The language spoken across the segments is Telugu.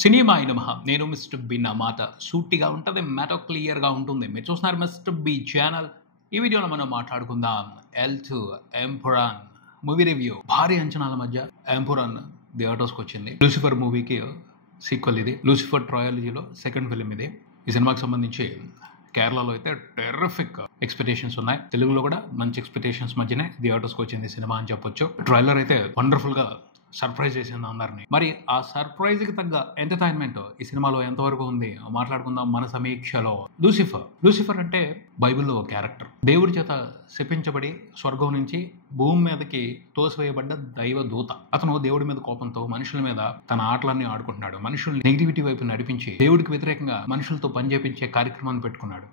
సినిమా అయిన నేను మిస్టర్ బి. నా మాట సూటిగా ఉంటుంది, మ్యాటర్ క్లియర్గా ఉంటుంది. మీరు చూస్తున్నారు మిస్టర్ బి ఛానల్. ఈ వీడియోలో మనం మాట్లాడుకుందాం L2 ఎంపురాన్ మూవీ రివ్యూ. భారీ అంచనాల మధ్య ఎంపురాన్ థియేటర్స్కి వచ్చింది. లూసిఫర్ మూవీకి సీక్వెల్ ఇది. లూసిఫర్ ట్రయాలజీలో సెకండ్ ఫిలిం ఇది. ఈ సినిమాకి సంబంధించి కేరళలో అయితే టెర్రిఫిక్ ఎక్స్పెక్టేషన్స్ ఉన్నాయి. తెలుగులో కూడా మంచి ఎక్స్పెక్టేషన్స్ మధ్యనే థియేటర్స్కి వచ్చింది సినిమా అని చెప్పొచ్చు. ట్రైలర్ అయితే వండర్ఫుల్గా సర్ప్రైజ్ చేసింది అందరినీ. మరి ఆ సర్ప్రైజ్కి తగ్గ ఎంటర్టైన్మెంట్ ఈ సినిమాలో ఎంతవరకు ఉంది మాట్లాడుకుందాం మన సమీక్షలో. లూసిఫర్ అంటే బైబిల్లో ఒక క్యారెక్టర్. దేవుడి చేత శపించబడి స్వర్గం నుంచి భూమి మీదకి తోసివేయబడ్డ దైవ దూత. అతను దేవుడి మీద కోపంతో మనుషుల మీద తన ఆటలన్నీ ఆడుకుంటున్నాడు. మనుషుల్ని నెగిటివిటీ వైపు నడిపించి దేవుడికి వ్యతిరేకంగా మనుషులతో పనిచేపించే కార్యక్రమాన్ని పెట్టుకున్నాడు.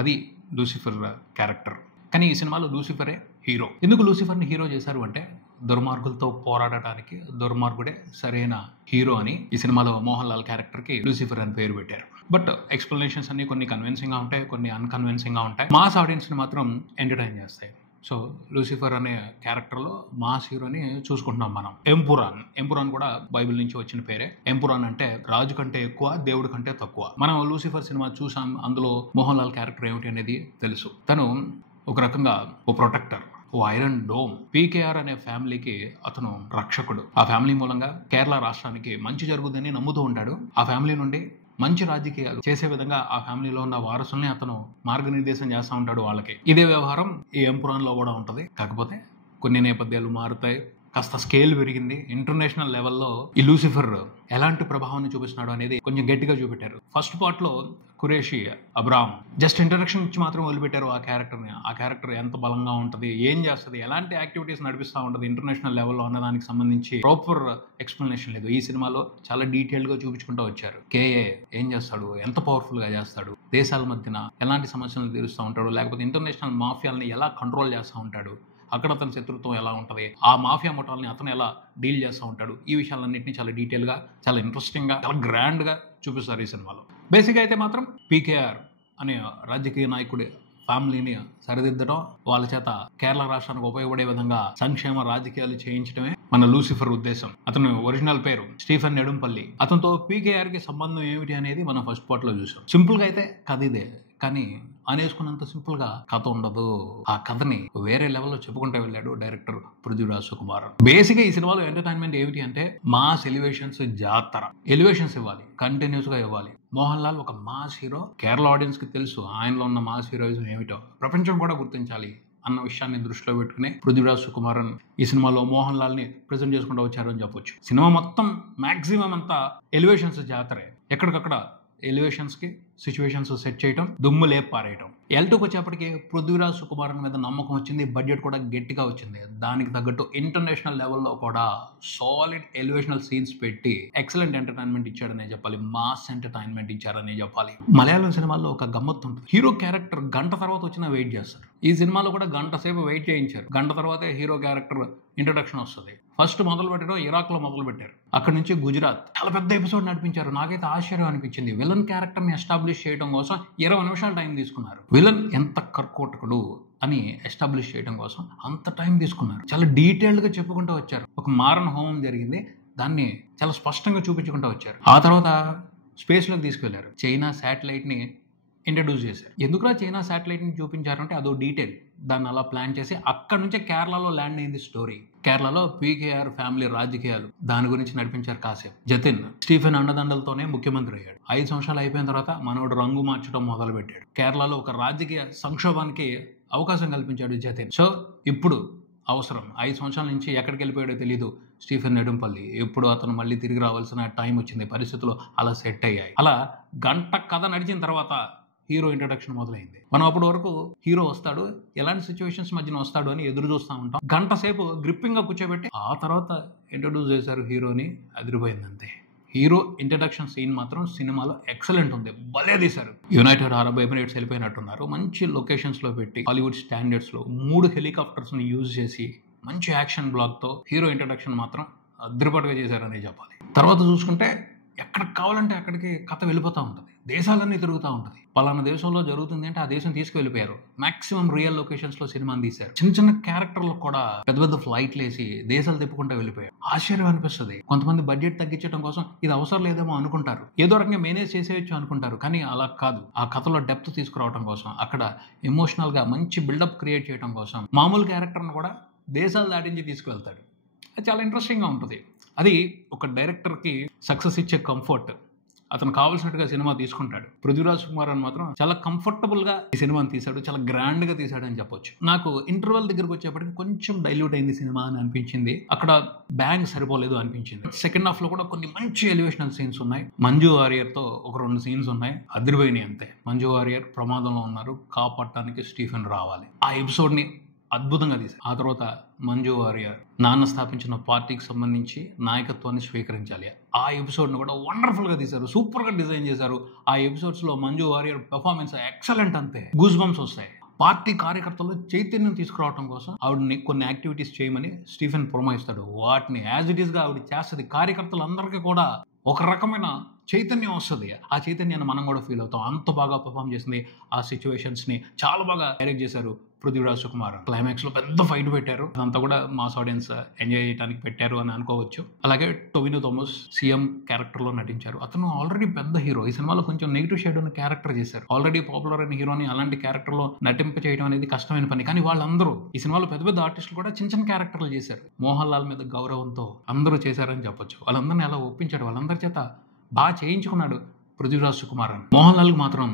అది లూసిఫర్ క్యారెక్టర్. కానీ ఈ సినిమాలో లూసిఫరే హీరో. ఎందుకు లూసిఫర్ని హీరో చేశారు అంటే దుర్మార్గులతో పోరాడటానికి దుర్మార్గుడే సరైన హీరో అని ఈ సినిమాలో మోహన్ లాల్ క్యారెక్టర్కి లూసిఫర్ అని పేరు పెట్టారు. బట్ ఎక్స్ప్లెనేషన్స్ అన్ని కొన్ని కన్విన్సింగ్గా ఉంటాయి, కొన్ని అన్కన్విన్సింగ్గా ఉంటాయి. మాస్ ఆడియన్స్ని మాత్రం ఎంటర్టైన్ చేస్తాయి. సో లూసిఫర్ అనే క్యారెక్టర్లో మాస్ హీరోని చూసుకుంటున్నాం మనం. ఎంపురాన్ కూడా బైబిల్ నుంచి వచ్చిన పేరే. ఎంపురాన్ అంటే రాజు కంటే ఎక్కువ, దేవుడి కంటే తక్కువ. మనం లూసిఫర్ సినిమా చూసాం. అందులో మోహన్ లాల్ క్యారెక్టర్ ఏమిటి అనేది తెలుసు. తను ఒక రకంగా ఓ ప్రొటెక్టర్, ఓ ఐరన్ డోమ్. పీకేఆర్ అనే ఫ్యామిలీకి అతను రక్షకుడు. ఆ ఫ్యామిలీ మూలంగా కేరళ రాష్ట్రానికి మంచి జరుగుతుందని నమ్ముతూ ఉంటాడు. ఆ ఫ్యామిలీ నుండి మంచి రాజకీయాలు చేసే విధంగా ఆ ఫ్యామిలీలో ఉన్న వారసుల్ని అతను మార్గనిర్దేశం చేస్తూ ఉంటాడు వాళ్ళకి. ఇదే వ్యవహారం ఈ ఎంపురాన్లో కూడా ఉంటుంది. కాకపోతే కొన్ని నేపథ్యాలు మారుతాయి. కాస్త స్కేల్ పెరిగింది. ఇంటర్నేషనల్ లెవెల్లో ఈ లూసిఫర్ ఎలాంటి ప్రభావాన్ని చూపిస్తున్నాడు అనేది కొంచెం గట్టిగా చూపెట్టారు. ఫస్ట్ పార్ట్లో ఖురేషి అబ్రామ్ జస్ట్ ఇంట్రడక్షన్ ఇచ్చి మాత్రం వదిలిపెట్టారు ఆ క్యారెక్టర్ని. ఆ క్యారెక్టర్ ఎంత బలంగా ఉంటుంది, ఏం చేస్తుంది, ఎలాంటి యాక్టివిటీస్ నడిపిస్తూ ఉంటుంది ఇంటర్నేషనల్ లెవెల్లో అన్నదానికి సంబంధించి ప్రాపర్ ఎక్స్ప్లెనేషన్ లేదు. ఈ సినిమాలో చాలా డీటెయిల్గా చూపించుకుంటూ వచ్చారు. కేఏ ఏం చేస్తాడు, ఎంత పవర్ఫుల్గా చేస్తాడు, దేశాల మధ్యన ఎలాంటి సమస్యలను తీరుస్తూ ఉంటాడు, లేకపోతే ఇంటర్నేషనల్ మాఫియాలని ఎలా కంట్రోల్ చేస్తూ ఉంటాడు, అక్కడ అతని శత్రుత్వం ఎలా ఉంటుంది, ఆ మాఫియా ముఠాలని అతను ఎలా డీల్ చేస్తూ ఉంటాడు, ఈ విషయాలన్నింటినీ చాలా డీటెయిల్గా, చాలా ఇంట్రెస్టింగ్గా, చాలా గ్రాండ్గా చూపిస్తారు ఈ సినిమాలో. బేసిక్గా అయితే మాత్రం పీకేఆర్ అనే రాజకీయ నాయకుడి ఫ్యామిలీని సరిదిద్దడం, వాళ్ళ చేత కేరళ రాష్ట్రానికి ఉపయోగపడే విధంగా సంక్షేమ రాజకీయాలు చేయించడమే మన లూసిఫర్ ఉద్దేశం. అతను ఒరిజినల్ పేరు స్టీఫెన్ నెడుంపల్లి. అతనితో పీకేఆర్ కి సంబంధం ఏమిటి అనేది మనం ఫస్ట్ పార్ట్ లో చూసాం. సింపుల్ గా అయితే కథ ఇదే, కానీ అనేసుకున్నంత సింపుల్ గా కథ ఉండదు. ఆ కథని వేరే లెవెల్లో చెప్పుకుంటూ వెళ్ళాడు డైరెక్టర్ పృథ్వీరాజ్ సుకుమారన్. బేసిక్ గా ఈ సినిమాలో ఎంటర్టైన్మెంట్ ఏమిటి అంటే మాస్ ఎలివేషన్స్, జాతర ఎలివేషన్స్ ఇవ్వాలి, కంటిన్యూస్ గా ఇవ్వాలి. మోహన్ లాల్ ఒక మాస్ హీరో. కేరళ ఆడియన్స్ కి తెలుసు ఆయనలో ఉన్న మాస్ హీరోయిజం ఏమిటో, ప్రపంచం కూడా గుర్తించాలి అన్న విషయాన్ని దృష్టిలో పెట్టుకుని పృథ్వీరాజ్ సుకుమారన్ ఈ సినిమాలో మోహన్ లాల్ ని ప్రెజెంట్ చేసుకుంటూ వచ్చారు అని చెప్పొచ్చు. సినిమా మొత్తం మాక్సిమం అంతా ఎలివేషన్స్ జాతరే. ఎక్కడికక్కడ ఎలివేషన్స్ కి సిచ్యువేషన్స్ సెట్ చేయటం, దుమ్ము లేపు పారేయటం. L2కి వచ్చేప్పటికి పృథ్వీరాజ్ సుకుమారన్ మీద నమ్మకం వచ్చింది. బడ్జెట్ కూడా గట్టిగా వచ్చింది. దానికి తగ్గట్టు ఇంటర్నేషనల్ లెవెల్లో కూడా సాలిడ్ ఎలివేషనల్ సీన్స్ పెట్టి ఎక్సలెంట్ ఎంటర్టైన్మెంట్ ఇచ్చాడనే చెప్పాలి. మాస్ ఎంటర్టైన్మెంట్ ఇచ్చారనే చెప్పాలి. మలయాళం సినిమాల్లో ఒక గమ్మత్తు ఉంటుంది. హీరో క్యారెక్టర్ గంట తర్వాత వచ్చినా వెయిట్ చేస్తారు. ఈ సినిమాలో కూడా గంట సేపు వెయిట్ చేయించారు. గంట తర్వాతే హీరో క్యారెక్టర్ ఇంట్రొడక్షన్ వస్తుంది. ఫస్ట్ మొదలు పెట్టడం ఇరాక్ లో మొదలు పెట్టారు. అక్కడ నుంచి గుజరాత్ చాలా పెద్ద ఎపిసోడ్ నడిపించారు. నాకైతే ఆశ్చర్యం అనిపించింది. విలన్ క్యారెక్టర్ ని ఎస్టాబ్లిష్ చేయడం కోసం 20 నిమిషాలు టైం తీసుకున్నారు. విలన్ ఎంత కర్కోటకుడు అని ఎస్టాబ్లిష్ చేయడం కోసం అంత టైం తీసుకున్నారు. చాలా డీటెయిల్డ్ గా చెప్పుకుంటూ వచ్చారు. ఒక మారణ హోమం జరిగింది, దాన్ని చాలా స్పష్టంగా చూపించుకుంటూ వచ్చారు. ఆ తర్వాత స్పేస్ లోకి తీసుకెళ్లారు. చైనా శాటిలైట్ ని ఇంట్రడ్యూస్ చేశారు. ఎందుకురా చైనా శాటిలైట్ ని చూపించారంటే అదో డీటెయిల్. దాన్ని అలా ప్లాన్ చేసి అక్కడ నుంచే కేరళలో ల్యాండ్ అయింది స్టోరీ. కేరళలో పీకేఆర్ ఫ్యామిలీ రాజకీయాలు దాని గురించి నడిపించారు కాసేపు. జతిన్ స్టీఫెన్ అండదండలతోనే ముఖ్యమంత్రి అయ్యాడు. 5 సంవత్సరాలు అయిపోయిన తర్వాత మనోడు రంగు మార్చడం మొదలు పెట్టాడు. కేరళలో ఒక రాజకీయ సంక్షోభానికి అవకాశం కల్పించాడు జతిన్. సో ఇప్పుడు అవసరం. 5 సంవత్సరాల నుంచి ఎక్కడికి వెళ్ళిపోయాడో తెలీదు స్టీఫెన్ నెడుంపల్లి. ఎప్పుడు అతను మళ్ళీ తిరిగి రావాల్సిన టైం వచ్చింది. పరిస్థితులు అలా సెట్ అయ్యాయి. అలా గంట కథ నడిచిన తర్వాత హీరో ఇంట్రడక్షన్ మొదలైంది. మనం అప్పటి వరకు హీరో వస్తాడు, ఎలాంటి సిచ్యువేషన్స్ మధ్యన వస్తాడు అని ఎదురు చూస్తూ ఉంటాం. గంట సేపు గ్రిప్పింగ్ గా కూర్చోబెట్టి ఆ తర్వాత ఇంట్రడ్యూస్ చేశారు హీరోని. అదిరిపోయింది అంతే. హీరో ఇంట్రడక్షన్ సీన్ మాత్రం సినిమాలో ఎక్సలెంట్ ఉంది. భలే తీశారు. యునైటెడ్ అరబ్ ఎమిరేట్స్ వెళ్ళిపోయినట్టున్నారు. మంచి లొకేషన్స్ లో పెట్టి హాలీవుడ్ స్టాండర్డ్స్ లో 3 హెలికాప్టర్స్ ని యూజ్ చేసి మంచి యాక్షన్ బ్లాక్ తో హీరో ఇంట్రడక్షన్ మాత్రం అదిరిపట్టుగా చేశారనే చెప్పాలి. తర్వాత చూసుకుంటే ఎక్కడికి కావాలంటే అక్కడికి కథ వెళ్ళిపోతూ ఉంటుంది, దేశాలన్నీ తిరుగుతూ ఉంటుంది. పలానా దేశంలో జరుగుతుంది అంటే ఆ దేశం తీసుకువెళ్ళిపోయారు. మాక్సిమం రియల్ లొకేషన్స్ లో సినిమాని తీశారు. చిన్న చిన్న క్యారెక్టర్లు కూడా పెద్ద పెద్ద ఫ్లైట్లు వేసి దేశాలు తిప్పుకుంటూ వెళ్ళిపోయారు. ఆశ్చర్యం అనిపిస్తుంది. కొంతమంది బడ్జెట్ తగ్గించడం కోసం ఇది అవసరం లేదేమో అనుకుంటారు, ఏదో రకంగా మేనేజ్ చేసేయచ్చు అనుకుంటారు, కానీ అలా కాదు. ఆ కథలో డెప్త్ తీసుకురావడం కోసం, అక్కడ ఎమోషనల్ గా మంచి బిల్డప్ క్రియేట్ చేయడం కోసం మామూలు క్యారెక్టర్ని కూడా దేశాలు దాటించి తీసుకువెళ్తాడు. అది చాలా ఇంట్రెస్టింగ్గా ఉంటుంది. అది ఒక డైరెక్టర్కి సక్సెస్ ఇచ్చే కంఫర్ట్. అతను కావాల్సినట్టుగా సినిమా తీసుకుంటాడు. పృథ్వీరాజ్ కుమార్ అని మాత్రం చాలా కంఫర్టబుల్గా ఈ సినిమాని తీశాడు, చాలా గ్రాండ్గా తీశాడు అని చెప్పొచ్చు. నాకు ఇంటర్వెల్ దగ్గరకు వచ్చేప్పటికి కొంచెం డైల్యూట్ అయింది సినిమా అని అనిపించింది. అక్కడ బ్యాంగ్ సరిపోలేదు అనిపించింది. సెకండ్ హాఫ్ లో కూడా కొన్ని మంచి ఎలివేషనల్ సీన్స్ ఉన్నాయి. మంజు వారియర్ తో ఒక 2 సీన్స్ ఉన్నాయి, అదిరిపోయినాయి అంతే. మంజు వారియర్ ప్రమాదంలో ఉన్నారు, కాపాడటానికి స్టీఫెన్ రావాలి. ఆ ఎపిసోడ్ ని అద్భుతంగా తీశారు. ఆ తర్వాత మంజు వారియర్ నాన్న స్థాపించిన పార్టీకి సంబంధించి నాయకత్వాన్ని స్వీకరించాలి. ఆ ఎపిసోడ్ను కూడా వండర్ఫుల్గా తీశారు, సూపర్గా డిజైన్ చేశారు. ఆ ఎపిసోడ్స్లో మంజు వారియర్ పెర్ఫార్మెన్స్ ఎక్సలెంట్ అంతే. గూస్ బంప్స్ వస్తాయి. పార్టీ కార్యకర్తల్లో చైతన్యం తీసుకురావడం కోసం ఆవిడని కొన్ని యాక్టివిటీస్ చేయమని స్టీఫెన్ పురమాయిస్తాడు. వాటిని యాజ్ ఇట్ ఈస్గా ఆవిడ చేస్తుంది. కార్యకర్తలందరికీ కూడా ఒక రకమైన చైతన్యం వస్తుంది. ఆ చైతన్యాన్ని మనం కూడా ఫీల్ అవుతాం. అంత బాగా పర్ఫామ్ చేసింది. ఆ సిచ్యువేషన్స్ని చాలా బాగా డైరెక్ట్ చేశారు పృథ్వీరాజ్ కుమార్. క్లైమాక్స్ లో పెద్ద ఫైట్ పెట్టారు. అదంతా కూడా మాస్ ఆడియన్స్ ఎంజాయ్ చేయడానికి పెట్టారు అని అనుకోవచ్చు. అలాగే టొవినో థామస్ సీఎం క్యారెక్టర్ లో నటించారు. అతను ఆల్రెడీ పెద్ద హీరో. ఈ సినిమాలో కొంచెం నెగిటివ్ షేడ్ ఉన్న క్యారెక్టర్ చేశారు. ఆల్రెడీ పాపులర్ అయిన హీరోని అలాంటి క్యారెక్టర్ లో నటింప చేయడం అనేది కష్టమైన పని. కానీ వాళ్ళందరూ ఈ సినిమాలో పెద్ద పెద్ద ఆర్టిస్టులు కూడా చిన్న చిన్న క్యారెక్టర్లు చేశారు. మోహన్ లాల్ మీద గౌరవంతో అందరూ చేశారని చెప్పొచ్చు. వాళ్ళందరినీ అలా ఒప్పించాడు, వాళ్ళందరి చేత బాగా చేయించుకున్నాడు పృథ్వీరాజ్ కుమార్ అని. మోహన్ లాల్ మాత్రం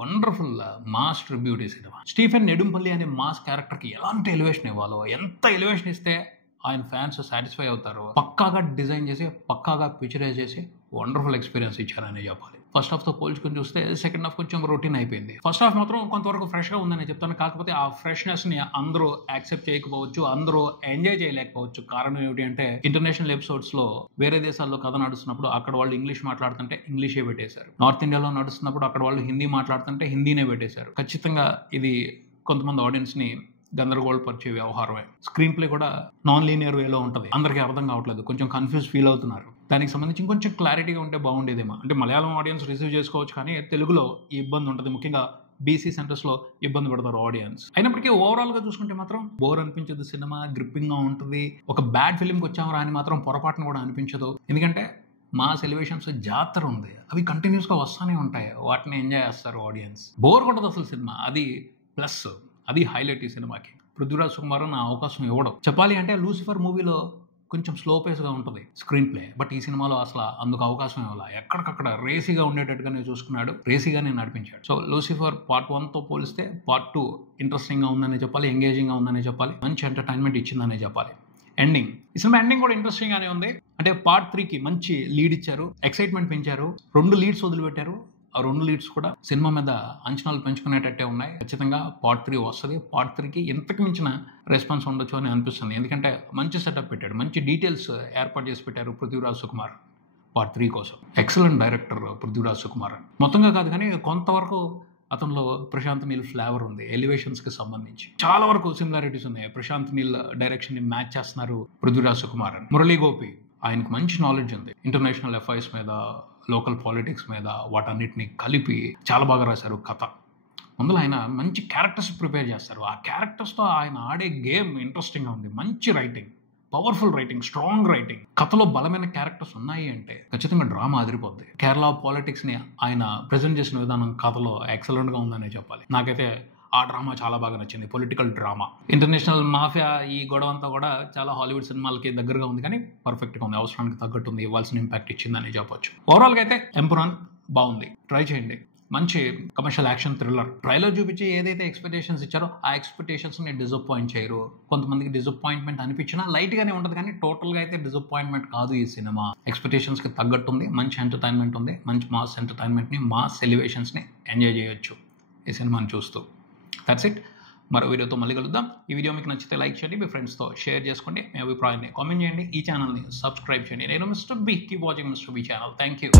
వండర్ఫుల్ మాస్ ట్రిబ్యూట్ ఈ సినిమా. స్టీఫెన్ నెడుంపల్లి అనే మాస్ క్యారెక్టర్కి ఎలాంటి ఎలివేషన్ ఇవ్వాలో, ఎంత ఎలివేషన్ ఇస్తే ఆయన ఫ్యాన్స్ సాటిస్ఫై అవుతారో పక్కాగా డిజైన్ చేసి, పక్కాగా పిక్చరైజ్ చేసి వండర్ఫుల్ ఎక్స్పీరియన్స్ ఇచ్చారని చెప్పాలి. ఫస్ట్ హాఫ్తో పోల్చుకొని చూస్తే సెకండ్ హాఫ్ కొంచెం రొటీన్ అయిపోయింది. ఫస్ట్ హాఫ్ మాత్రం కొంతవరకు ఫ్రెష్గా ఉందని చెప్తాను. కాకపోతే ఆ ఫ్రెష్నెస్ని అందరూ యాక్సెప్ట్ చేయకపోవచ్చు, అందరూ ఎంజాయ్ చేయలేకపోవచ్చు. కారణం ఏమిటి అంటే ఇంటర్నేషనల్ ఎపిసోడ్స్లో వేరే దేశాల్లో కథ నడుస్తున్నప్పుడు అక్కడ వాళ్ళు ఇంగ్లీష్ మాట్లాడుతుంటే ఇంగ్లీషే పెట్టేశారు. నార్త్ ఇండియాలో నడుస్తున్నప్పుడు అక్కడ వాళ్ళు హిందీ మాట్లాడుతుంటే హిందీనే పెట్టేశారు. ఖచ్చితంగా ఇది కొంతమంది ఆడియన్స్ని గందరగోళపరిచే వ్యవహారమే. స్క్రీన్ ప్లే కూడా నాన్ లీనియర్ వేలో ఉంటుంది. అందరికీ అర్థం కావట్లేదు, కొంచెం కన్ఫ్యూజ్ ఫీల్ అవుతున్నారు. దానికి సంబంధించి ఇంకొంచెం క్లారిటీగా ఉంటే బాగుండేదేమో. అంటే మలయాళం ఆడియన్స్ రిసీవ్ చేసుకోవచ్చు, కానీ తెలుగులో ఈ ఇబ్బంది ఉంటుంది. ముఖ్యంగా బీసీ సెంటర్స్లో ఇబ్బంది పడతారు ఆడియన్స్. అయినప్పటికీ ఓవరాల్గా చూసుకుంటే మాత్రం బోర్ అనిపించదు. సినిమా గ్రిప్పింగ్గా ఉంటుంది. ఒక బ్యాడ్ ఫిలింకి వచ్చామరా అని మాత్రం పొరపాటును కూడా అనిపించదు. ఎందుకంటే మాస్ ఎలివేషన్స్ జాతర ఉంది, అవి కంటిన్యూస్గా వస్తూనే ఉంటాయి. వాటిని ఎంజాయ్ చేస్తారు ఆడియన్స్. బోర్ కొట్టదు అసలు సినిమా. అది ప్లస్, అది హైలైట్ ఈ సినిమాకి. పృథ్వీరాజ్ కుమార్ నా అవకాశం ఇవ్వడం. చెప్పాలి అంటే లూసిఫర్ మూవీలో కొంచెం స్లో పేస్గా ఉంటుంది స్క్రీన్ ప్లే, బట్ ఈ సినిమాలో అసలు అందుకు అవకాశం ఇవ్వాలి. ఎక్కడికక్కడ రేసీగా ఉండేటట్టుగానే చూసుకున్నాడు, రేసీగానే నడిపించాడు. సో లూసిఫర్ పార్ట్ 1తో పోలిస్తే పార్ట్ 2 ఇంట్రెస్టింగ్గా ఉందనే చెప్పాలి, ఎంగేజింగ్గా ఉందనే చెప్పాలి, మంచి ఎంటర్టైన్మెంట్ ఇచ్చిందనే చెప్పాలి. ఎండింగ్, ఈ సినిమా ఎండింగ్ కూడా ఇంట్రెస్టింగ్ గానే ఉంది. అంటే పార్ట్ 3కి మంచి లీడ్ ఇచ్చారు, ఎక్సైట్మెంట్ పెంచారు. 2 లీడ్స్ వదిలిపెట్టారు. ఆ 2 లీడ్స్ కూడా సినిమా మీద అంచనాలు పెంచుకునేటట్టే ఉన్నాయి. ఖచ్చితంగా పార్ట్ 3 వస్తుంది. పార్ట్ 3కి ఇంతకు మించిన రెస్పాన్స్ ఉండొచ్చు అని అనిపిస్తుంది. ఎందుకంటే మంచి సెటప్ పెట్టాడు, మంచి డీటెయిల్స్ ఏర్పాటు చేసి పెట్టారు పృథ్వీరాజ్ కుమార్ పార్ట్ 3 కోసం. Excellent director Prithviraj Kumar. మొత్తంగా కాదు కానీ కొంతవరకు అతనిలో ప్రశాంత్ నీల్ ఫ్లేవర్ ఉంది. ఎలివేషన్స్కి సంబంధించి చాలా వరకు సిమిలారిటీస్ ఉన్నాయి. ప్రశాంత్ నీల్ డైరెక్షన్ని మ్యాచ్ చేస్తున్నారు పృథ్వీరాజ్ కుమార్. మురళీ గోపి, ఆయనకు మంచి నాలెడ్జ్ ఉంది ఇంటర్నేషనల్ అఫైర్స్ మీద, లోకల్ పాలిటిక్స్ మీద, వాటన్నిటిని కలిపి చాలా బాగా రాశారు కథ. ముందులో ఆయన మంచి క్యారెక్టర్స్ ప్రిపేర్ చేస్తారు. ఆ క్యారెక్టర్స్తో ఆయన ఆడే గేమ్ ఇంట్రెస్టింగ్గా ఉంది. మంచి writing, powerful writing, strong writing. కథలో బలమైన క్యారెక్టర్స్ ఉన్నాయి అంటే ఖచ్చితంగా డ్రామా అదిరిపోద్ది. కేరళ పాలిటిక్స్ని ఆయన ప్రజెంట్ చేసిన విధానం కథలో ఎక్సలెంట్గా ఉందనే చెప్పాలి. నాకైతే ఆ డ్రామా చాలా బాగా నచ్చింది. పొలిటికల్ డ్రామా, ఇంటర్నేషనల్ మాఫియా, ఈ గొడవ అంతా కూడా చాలా హాలీవుడ్ సినిమాలకి దగ్గరగా ఉంది, కానీ పర్ఫెక్ట్గా ఉంది. అవసరానికి తగ్గట్టు ఉంది, ఇవ్వాల్సిన ఇంపాక్ట్ ఇచ్చిందని చెప్పొచ్చు. ఓవరాల్గా అయితే ఎంపురాన్ బాగుంది, ట్రై చేయండి. మంచి కమర్షియల్ యాక్షన్ థ్రిల్లర్. ట్రైలర్ చూపించి ఏదైతే ఎక్స్పెక్టేషన్స్ ఇచ్చారో ఆ ఎక్స్పెక్టేషన్స్ని డిసప్పాయింట్ చేయరు. కొంతమందికి డిసప్పాయింట్మెంట్ అనిపించినా లైట్గానే ఉంటుంది, కానీ టోటల్గా అయితే డిసప్పాయింట్మెంట్ కాదు ఈ సినిమా. ఎక్స్పెక్టేషన్స్కి తగ్గట్టు ఉంది, మంచి ఎంటర్టైన్మెంట్ ఉంది, మంచి మాస్ ఎంటర్టైన్మెంట్ని, మాస్ ఎలివేషన్స్ని ఎంజాయ్ చేయొచ్చు ఈ సినిమాని చూస్తూ. That's it. మరో వీడియోతో మళ్ళీ కలుద్దాం. ఈ వీడియో మీకు నచ్చితే లైక్ చేయండి, మీ ఫ్రెండ్స్తో షేర్ చేసుకోండి, మీ అభిప్రాయాన్ని కామెంట్ చేయండి, ఈ ఛానల్ని సబ్స్క్రైబ్ చేయండి. నేను mister B. Keep watching mister B channel. Thank you.